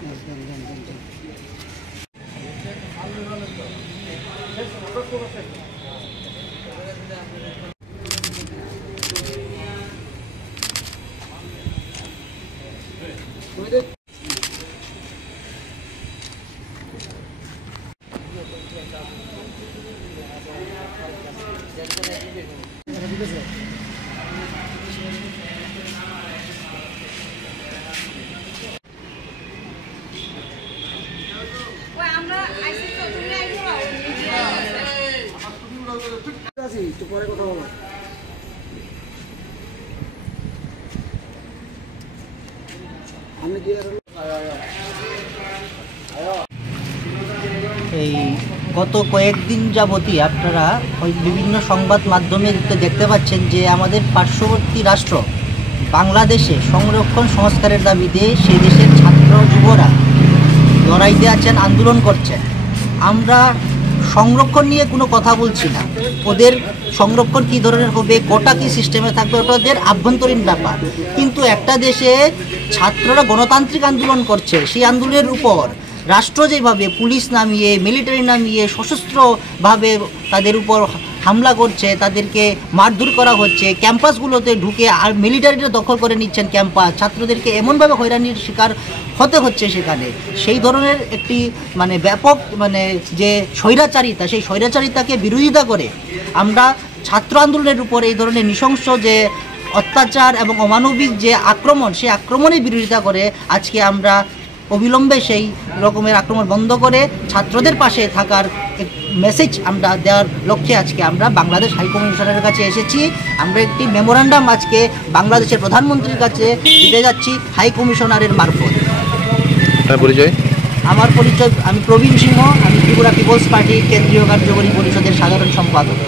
এই গত কয়েকদিন যাবতই আপনারা ওই বিভিন্ন সংবাদ মাধ্যমে দেখতে পাচ্ছেন যে আমাদের পার্শ্ববর্তী রাষ্ট্র বাংলাদেশে সংরক্ষণ সংস্কারের দাবিতে সেই দেশের ছাত্র যুবরা লড়াইতে আছেন, আন্দোলন করছেন। আমরা সংরক্ষণ নিয়ে কোনো কথা বলছি না। ওদের সংরক্ষণ কী ধরনের হবে, কোটা কী সিস্টেমে থাকবে, ওটা ওদের আভ্যন্তরীণ ব্যাপার। কিন্তু একটা দেশে ছাত্ররা গণতান্ত্রিক আন্দোলন করছে, সেই আন্দোলনের উপর রাষ্ট্র যেভাবে পুলিশ নামিয়ে, মিলিটারি নামিয়ে সশস্ত্রভাবে তাদের উপর হামলা করছে, তাদেরকে মারধর করা হচ্ছে, ক্যাম্পাসগুলোতে ঢুকে আর মিলিটারিরা দখল করে নিচ্ছেন ক্যাম্পাস, ছাত্রদেরকে এমনভাবে হয়রানির শিকার হতে হচ্ছে সেখানে, সেই ধরনের একটি ব্যাপক যে স্বৈরাচারিতা, সেই স্বৈরাচারিতাকে বিরোধিতা করে আমরা ছাত্র আন্দোলনের উপর এই ধরনের নৃশংস যে অত্যাচার এবং অমানবিক যে আক্রমণ, সেই আক্রমণের বিরোধিতা করে আজকে আমরা অবিলম্বে সেই রকমের আক্রমণ বন্ধ করে ছাত্রদের পাশে থাকার মেসেজ আমরা দেওয়ার লক্ষ্যে আজকে আমরা বাংলাদেশ হাইকমিশনের কাছে এসেছি। আমরা একটি মেমোরান্ডাম আজকে বাংলাদেশের প্রধানমন্ত্রীর কাছে দিতে যাচ্ছি হাইকমিশনারের মারফত। পরিচয়? আমার পরিচয়, আমি প্রবীণ সিংহ, আমি ত্রিপুরা পিপলস পার্টির কেন্দ্রীয় কার্যকরী পরিষদের সাধারণ সম্পাদক।